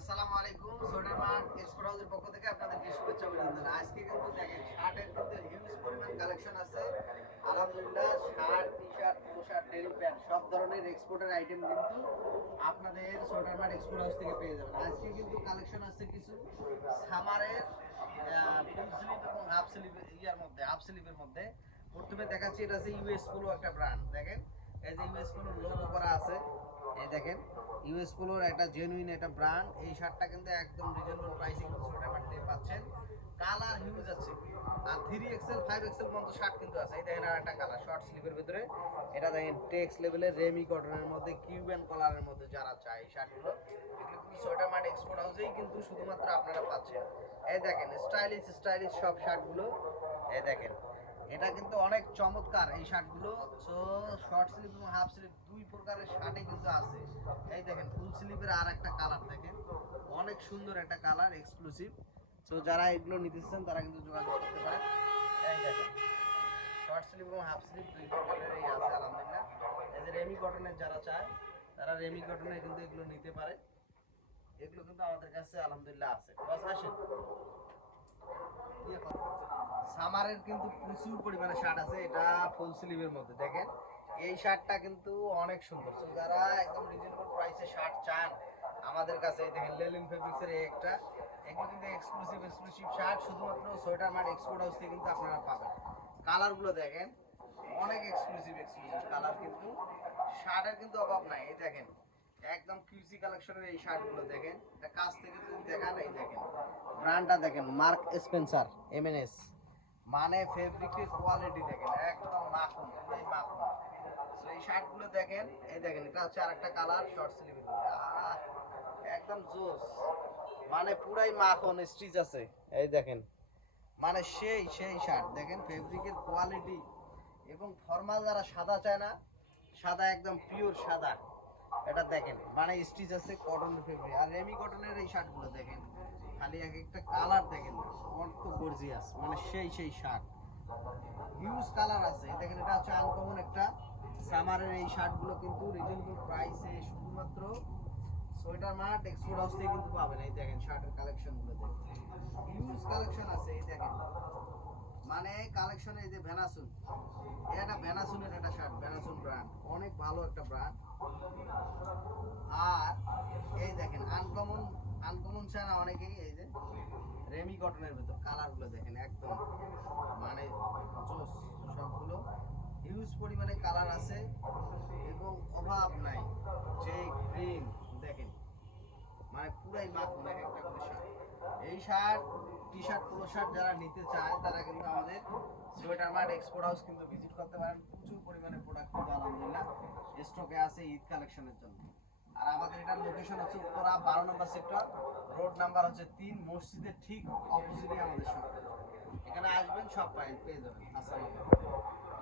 আসসালামু আলাইকুম। Sweater mart export হাউসের পক্ষ থেকে আপনাদেরকে শুভেচ্ছা অভিনন্দন। আজকে কিন্তু দেখেন শার্টের কিন্তু হিউজ পরিমাণ কালেকশন আছে। আলহামদুলিল্লাহ shirt, t-shirt, polo shirt, denim pant সব ধরনের এক্সপোর্টের আইটেম কিন্তু আপনাদের সোয়েটার মার্ট এক্সপোর্ট হাউস থেকে পেয়ে যাবেন। আজকে কিন্তু কালেকশন আছে কিছু সামারের ফুল স্লিভ এবং হাফ স্লিভ হাফ স্লিভের মধ্যে। প্রথমে দেখাচ্ছি এটা হচ্ছে ইউএস পোলো একটা ব্র্যান্ড। দেখেন এই যে ইউএস পোলোর লোগো করা আছে, এই দেখেন ইউএস পোলোর একটা জেনুইন একটা ব্র্যান্ড। এই শার্টটা কিন্তু একদম রিজনেবল প্রাইসে কিন্তু সোয়েটার মার্ট থেকে পাচ্ছেন। কালার হিউজ আছে, আর 3XL 5XL পর্যন্ত শার্ট কিন্তু আছে। এই দেখেন আর একটা কালার শর্ট স্লিভের ভিতরে, এটা দেখেন টেক্স লেভেলের রেমি কটনের মধ্যে কিউবেন কলারের মধ্যে যারা চায় এই শার্টগুলো, এগুলো কিন্তু সোয়েটার মার্ট এক্সপোর্ট হাউসেই কিন্তু শুধুমাত্র আপনারা পাচ্ছেন। এই দেখেন স্টাইলিশ স্টাইলিশ সব শার্টগুলো, এই দেখেন এটা কিন্তু অনেক চমৎকার এই শার্টগুলো। সো শর্ট স্লিভ এবং হাফ স্লিভ দুই প্রকারের শার্টই কিন্তু আছে। এই দেখেন ফুল স্লিভের আর একটা কালার দেখেন, অনেক সুন্দর একটা কালার এক্সক্লুসিভ। সো যারা এগুলো নিতেছেন তারা কিন্তু যোগাযোগ করতে পারেন। এই দেখেন শর্ট স্লিভ এবং হাফ স্লিভ দুই প্রকারেরই আছে আলহামদুলিল্লাহ। এই যে রেমি কটনের যারা চায় তারা রেমি কটনের কিন্তু এগুলো নিতে পারে। এগুলো কিন্তু আমাদের কাছে আলহামদুলিল্লাহ আছে। বস আসেন। সামারের কিন্তু প্রচুর পরিমাণে শার্ট আছে। এটা ফুল স্লিভের মধ্যে দেখেন, এই শার্টটা কিন্তু অনেক সুন্দর। তো যারা একদম রিজনেবল প্রাইসে শার্ট চান আমাদের কাছে, এই দেখেন লেলিন ফেব্রিক্সের এই একটা, এগুলো কিন্তু এক্সক্লুসিভ শার্ট শুধুমাত্র সোয়েটার মার্ট এক্সপোর্ট হাউস থেকে কিন্তু আপনারা পাবেন। কালারগুলো দেখেন অনেক এক্সক্লুসিভ কালার, কিন্তু শার্টের কিন্তু অভাব নাই। এই দেখেন একদম কিউসি কালেকশনের এই শার্টগুলো দেখেন, এটা কাছ থেকে যদি দেখান, এই দেখেন ব্র্যান্ডটা দেখেন মার্ক স্পেন্সার এমএনএস, মানে ফেব্রিকের কোয়ালিটি দেখেন একদম মাখন, পুরাই মাখন। তো এই শার্টগুলো দেখেন, এই দেখেন এটা হচ্ছে আরেকটা কালার শর্ট স্লিভের, একদম জোস, মানে পুরাই মাখন স্টিচ আছে। এই দেখেন মানে সেই সেই শার্ট দেখেন ফেব্রিকের কোয়ালিটি, এবং ফর্মাল যারা সাদা চায় না, সাদা একদম পিওর সাদা, এটা দেখেন মানে স্টিচ আছে কটনের ফেব্রিক। আর রেমি কটনের এই শার্টগুলো দেখেন খালি এক একটা কালার দেখেন কত গর্জিয়াস, মানে সেই সেই শার্ট হিউজ কালার আছে। দেখেন এটা হচ্ছে আনকমন একটা সামারের এই শার্টগুলো কিন্তু রিজনেবল প্রাইসে শুধুমাত্র সোয়েটার মার্ট এক্সপোর্ট হাউস থেকে কিন্তু পাবেন। এই দেখেন শার্টের কালেকশনগুলো দেখেন হিউজ কালেকশন আছে। এই দেখেন মানে কালেকশনে এই যে ভ্যানাসুন, এটা ভ্যানাসুনের একটা শার্ট, ভ্যানাসুন ব্র্যান্ড অনেক ভালো একটা ব্র্যান্ড। আর এই দেখেন আনকমন আনকমন চায় না অনেকেই, এই যে রেমি কটনের ভেতর কালারগুলো দেখেন একদম মানে জোস, সবগুলো হিউজ পরিমাণে কালার আছে এবং অভাব নাই। যে গ্রিন দেখেন মানে পুরাই মাখন এক একটা করে শার্ট। এই shirt T shirt polo shirt যারা নিতে চায় তারা কিন্তু আমাদের সোয়েটার মার্ট এক্সপোর্ট হাউস কিন্তু ভিজিট করতে পারেন। প্রচুর পরিমাণে প্রোডাক্ট কিন্তু আলহামদুলিল্লাহ স্টকে আছে ঈদ কালেকশনের জন্য। আর আমাদের এটার লোকেশন হচ্ছে উত্তরা 12 নম্বর সেক্টর, রোড নাম্বার হচ্ছে 3, মসজিদের ঠিক অপোজিটে আমাদের শপ। এখানে আসবেন সব পেয়ে যাবেন। আসসালামু আলাইকুম।